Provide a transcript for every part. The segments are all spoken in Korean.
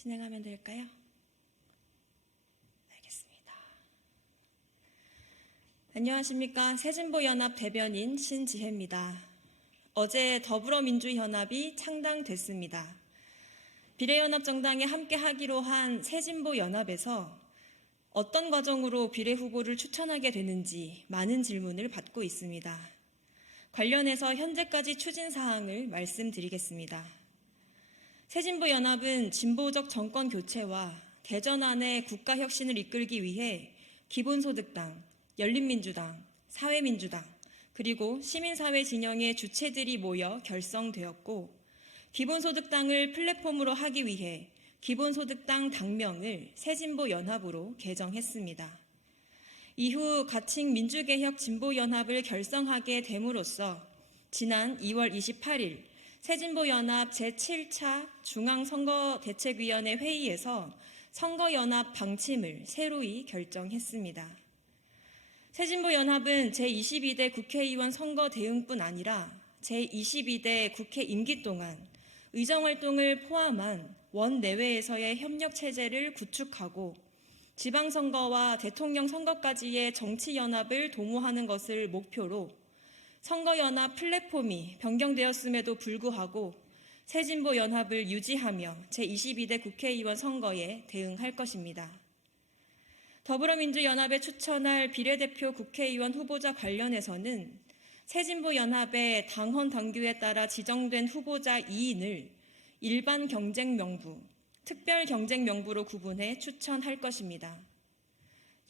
진행하면 될까요? 알겠습니다. 안녕하십니까. 새진보연합 대변인 신지혜입니다. 어제 더불어민주연합이 창당됐습니다. 비례연합정당에 함께하기로 한 새진보연합에서 어떤 과정으로 비례후보를 추천하게 되는지 많은 질문을 받고 있습니다. 관련해서 현재까지 추진사항을 말씀드리겠습니다. 새진보연합은 진보적 정권 교체와 대전환의 국가혁신을 이끌기 위해 기본소득당, 열린민주당, 사회민주당, 그리고 시민사회 진영의 주체들이 모여 결성되었고, 기본소득당을 플랫폼으로 하기 위해 기본소득당 당명을 새진보연합으로 개정했습니다. 이후 가칭 민주개혁 진보연합을 결성하게 됨으로써 지난 2월 28일 새진보연합 제7차 중앙선거대책위원회 회의에서 선거연합 방침을 새로이 결정했습니다. 새진보연합은 제22대 국회의원 선거 대응뿐 아니라 제22대 국회 임기 동안 의정활동을 포함한 원내외에서의 협력체제를 구축하고 지방선거와 대통령 선거까지의 정치연합을 도모하는 것을 목표로 선거연합 플랫폼이 변경되었음에도 불구하고 새진보연합을 유지하며 제22대 국회의원 선거에 대응할 것입니다. 더불어민주연합에 추천할 비례대표 국회의원 후보자 관련해서는 새진보연합의 당헌 당규에 따라 지정된 후보자 2인을 일반 경쟁 명부, 특별 경쟁 명부로 구분해 추천할 것입니다.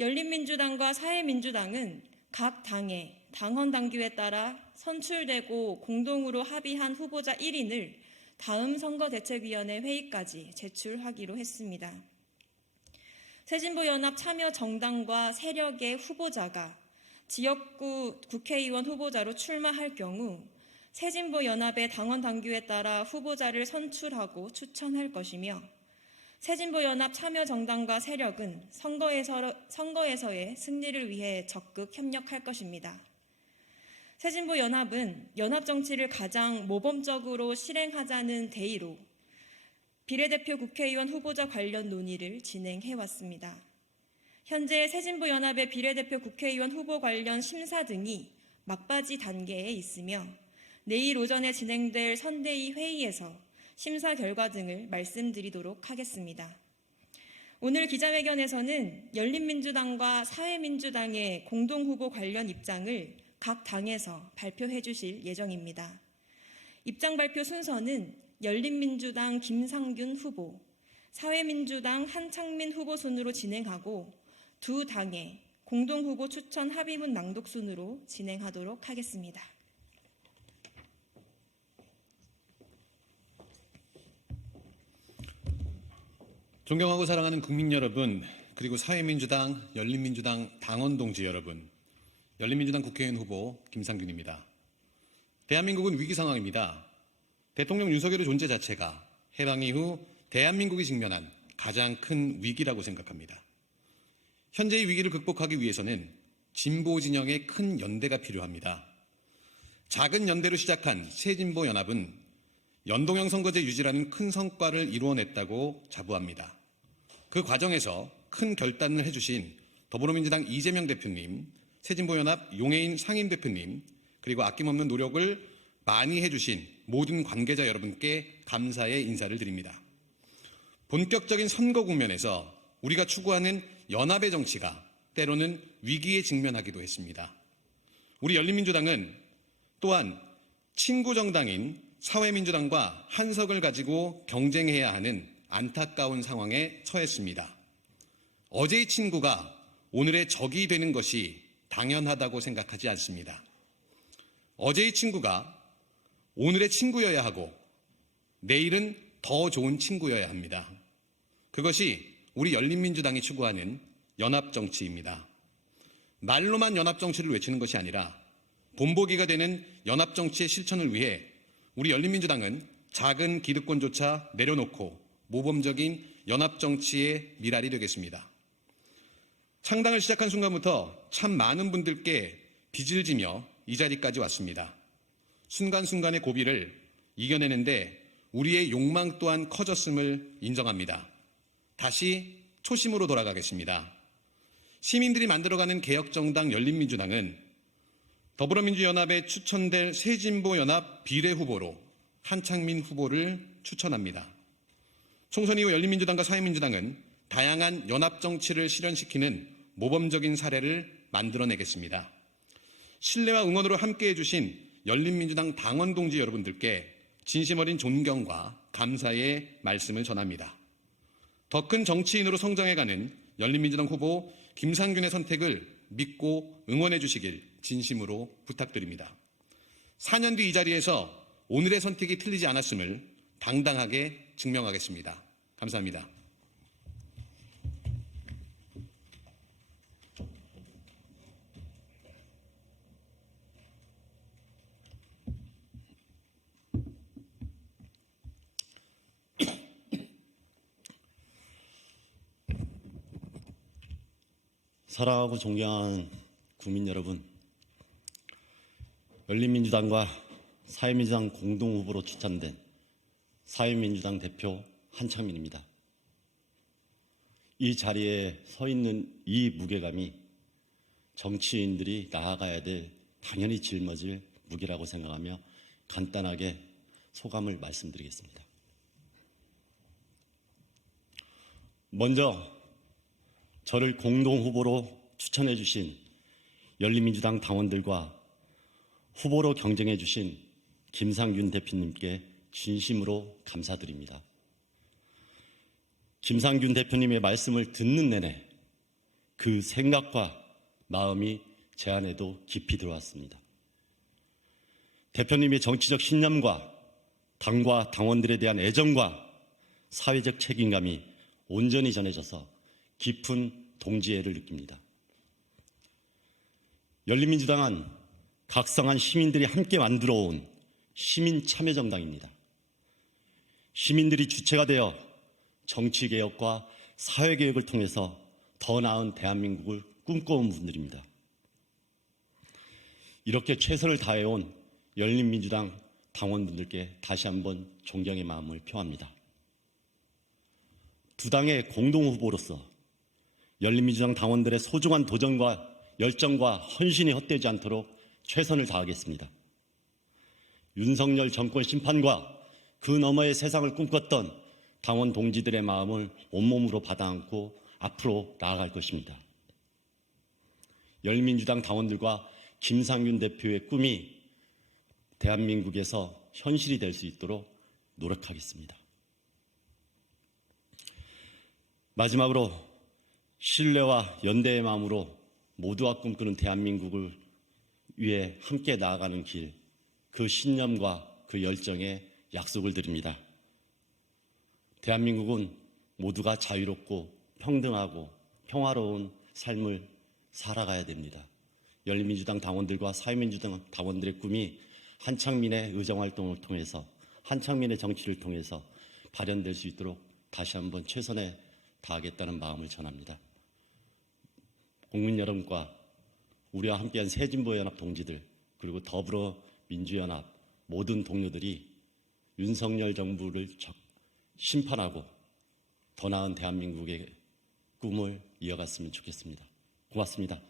열린민주당과 사회민주당은 각 당의 당헌 당규에 따라 선출되고 공동으로 합의한 후보자 1인을 다음 선거대책위원회 회의까지 제출하기로 했습니다. 새진보연합 참여 정당과 세력의 후보자가 지역구 국회의원 후보자로 출마할 경우 새진보연합의 당헌 당규에 따라 후보자를 선출하고 추천할 것이며, 새진보연합 참여 정당과 세력은 선거에서의 승리를 위해 적극 협력할 것입니다. 새진보연합은 연합정치를 가장 모범적으로 실행하자는 대의로 비례대표 국회의원 후보자 관련 논의를 진행해왔습니다. 현재 새진보연합의 비례대표 국회의원 후보 관련 심사 등이 막바지 단계에 있으며 내일 오전에 진행될 선대위 회의에서 심사 결과 등을 말씀드리도록 하겠습니다. 오늘 기자회견에서는 열린민주당과 사회민주당의 공동후보 관련 입장을 각 당에서 발표해 주실 예정입니다. 입장 발표 순서는 열린민주당 김상균 후보, 사회민주당 한창민 후보 순으로 진행하고 두 당의 공동후보 추천 합의문 낭독 순으로 진행하도록 하겠습니다. 존경하고 사랑하는 국민 여러분, 그리고 사회민주당, 열린민주당 당원 동지 여러분, 열린민주당 국회의원 후보 김상균입니다. 대한민국은 위기 상황입니다. 대통령 윤석열의 존재 자체가 해방 이후 대한민국이 직면한 가장 큰 위기라고 생각합니다. 현재의 위기를 극복하기 위해서는 진보 진영의 큰 연대가 필요합니다. 작은 연대로 시작한 새진보연합은 연동형 선거제 유지라는 큰 성과를 이루어냈다고 자부합니다. 그 과정에서 큰 결단을 해주신 더불어민주당 이재명 대표님, 새진보연합 용해인 상임대표님, 그리고 아낌없는 노력을 많이 해주신 모든 관계자 여러분께 감사의 인사를 드립니다. 본격적인 선거 국면에서 우리가 추구하는 연합의 정치가 때로는 위기에 직면하기도 했습니다. 우리 열린민주당은 또한 친구 정당인 사회민주당과 한석을 가지고 경쟁해야 하는 안타까운 상황에 처했습니다. 어제의 친구가 오늘의 적이 되는 것이 당연하다고 생각하지 않습니다. 어제의 친구가 오늘의 친구여야 하고 내일은 더 좋은 친구여야 합니다. 그것이 우리 열린민주당이 추구하는 연합정치입니다. 말로만 연합정치를 외치는 것이 아니라 본보기가 되는 연합정치의 실천을 위해 우리 열린민주당은 작은 기득권조차 내려놓고 모범적인 연합정치의 미랄이 되겠습니다. 창당을 시작한 순간부터 참 많은 분들께 빚을 지며 이 자리까지 왔습니다. 순간순간의 고비를 이겨내는데 우리의 욕망 또한 커졌음을 인정합니다. 다시 초심으로 돌아가겠습니다. 시민들이 만들어가는 개혁정당 열린민주당은 더불어민주연합에 추천될 새진보연합 비례후보로 한창민 후보를 추천합니다. 총선 이후 열린민주당과 사회민주당은 다양한 연합정치를 실현시키는 모범적인 사례를 만들어내겠습니다. 신뢰와 응원으로 함께해 주신 열린민주당 당원 동지 여러분들께 진심 어린 존경과 감사의 말씀을 전합니다. 더 큰 정치인으로 성장해가는 열린민주당 후보 김상균의 선택을 믿고 응원해 주시길 진심으로 부탁드립니다. 4년 뒤 이 자리에서 오늘의 선택이 틀리지 않았음을 당당하게 증명하겠습니다. 감사합니다. 사랑하고 존경하는 국민 여러분, 열린민주당과 사회민주당 공동후보로 추천된 사회민주당 대표 한창민입니다. 이 자리에 서 있는 이 무게감이 정치인들이 나아가야 될 당연히 짊어질 무게라고 생각하며 간단하게 소감을 말씀드리겠습니다. 먼저 저를 공동후보로 추천해 주신 열린민주당 당원들과 후보로 경쟁해 주신 김상균 대표님께 진심으로 감사드립니다. 김상균 대표님의 말씀을 듣는 내내 그 생각과 마음이 제 안에도 깊이 들어왔습니다. 대표님의 정치적 신념과 당과 당원들에 대한 애정과 사회적 책임감이 온전히 전해져서 깊은 동지애를 느낍니다. 열린민주당은 각성한 시민들이 함께 만들어온 시민참여정당입니다. 시민들이 주체가 되어 정치개혁과 사회개혁을 통해서 더 나은 대한민국을 꿈꿔온 분들입니다. 이렇게 최선을 다해온 열린민주당 당원분들께 다시 한번 존경의 마음을 표합니다. 두 당의 공동후보로서 열린민주당 당원들의 소중한 도전과 열정과 헌신이 헛되지 않도록 최선을 다하겠습니다. 윤석열 정권 심판과 그 너머의 세상을 꿈꿨던 당원 동지들의 마음을 온몸으로 받아안고 앞으로 나아갈 것입니다. 열린민주당 당원들과 김상균 대표의 꿈이 대한민국에서 현실이 될 수 있도록 노력하겠습니다. 마지막으로 신뢰와 연대의 마음으로 모두가 꿈꾸는 대한민국을 위해 함께 나아가는 길, 그 신념과 그 열정에 약속을 드립니다. 대한민국은 모두가 자유롭고 평등하고 평화로운 삶을 살아가야 됩니다. 열린민주당 당원들과 사회민주당 당원들의 꿈이 한창민의 의정활동을 통해서, 한창민의 정치를 통해서 발현될 수 있도록 다시 한번 최선에 다하겠다는 마음을 전합니다. 국민 여러분과 우리와 함께한 새진보연합 동지들, 그리고 더불어민주연합 모든 동료들이 윤석열 정부를 심판하고 더 나은 대한민국의 꿈을 이어갔으면 좋겠습니다. 고맙습니다.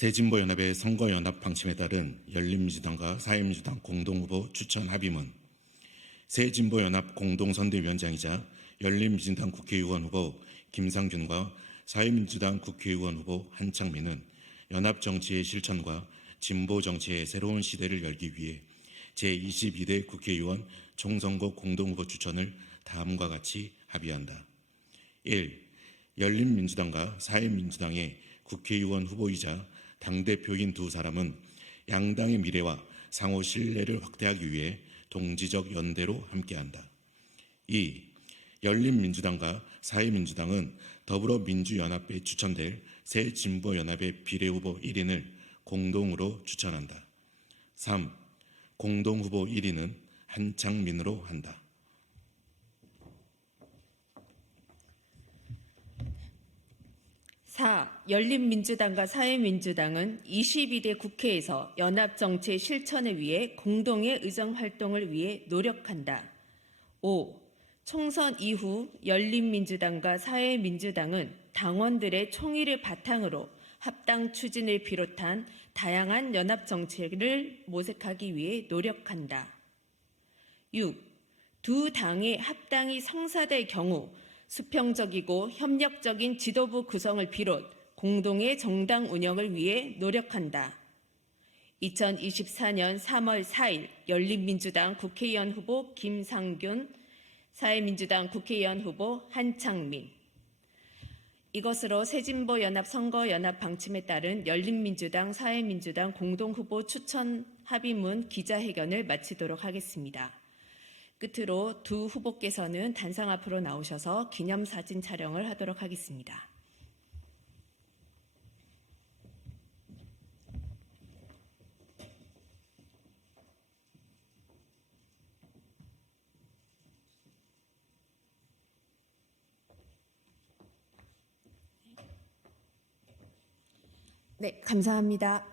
새진보연합의 선거연합 방침에 따른 열린민주당과 사회민주당 공동후보 추천 합의문, 새진보연합 공동선대위원장이자 열린민주당 국회의원 후보 김상균과 사회민주당 국회의원 후보 한창민은 연합정치의 실천과 진보정치의 새로운 시대를 열기 위해 제22대 국회의원 총선거 공동후보 추천을 다음과 같이 합의한다. 1. 열린민주당과 사회민주당의 국회의원 후보이자 당대표인 두 사람은 양당의 미래와 상호 신뢰를 확대하기 위해 동지적 연대로 함께한다. 2. 열린민주당과 사회민주당은 더불어민주연합에 추천될 새진보연합의 비례후보 1인을 공동으로 추천한다. 3. 공동후보 1인은 한창민으로 한다. 4. 열린민주당과 사회민주당은 22대 국회에서 연합정치 실천을 위해 공동의 의정활동을 위해 노력한다. 5. 총선 이후 열린민주당과 사회민주당은 당원들의 총의를 바탕으로 합당 추진을 비롯한 다양한 연합정책을 모색하기 위해 노력한다. 6. 두 당의 합당이 성사될 경우 수평적이고 협력적인 지도부 구성을 비롯 공동의 정당 운영을 위해 노력한다. 2024년 3월 4일 열린민주당 국회의원 후보 김상균, 사회민주당 국회의원 후보 한창민. 이것으로 새진보연합 선거연합 방침에 따른 열린민주당, 사회민주당 공동후보 추천 합의문 기자회견을 마치도록 하겠습니다. 끝으로 두 후보께서는 단상 앞으로 나오셔서 기념사진 촬영을 하도록 하겠습니다. 네, 감사합니다.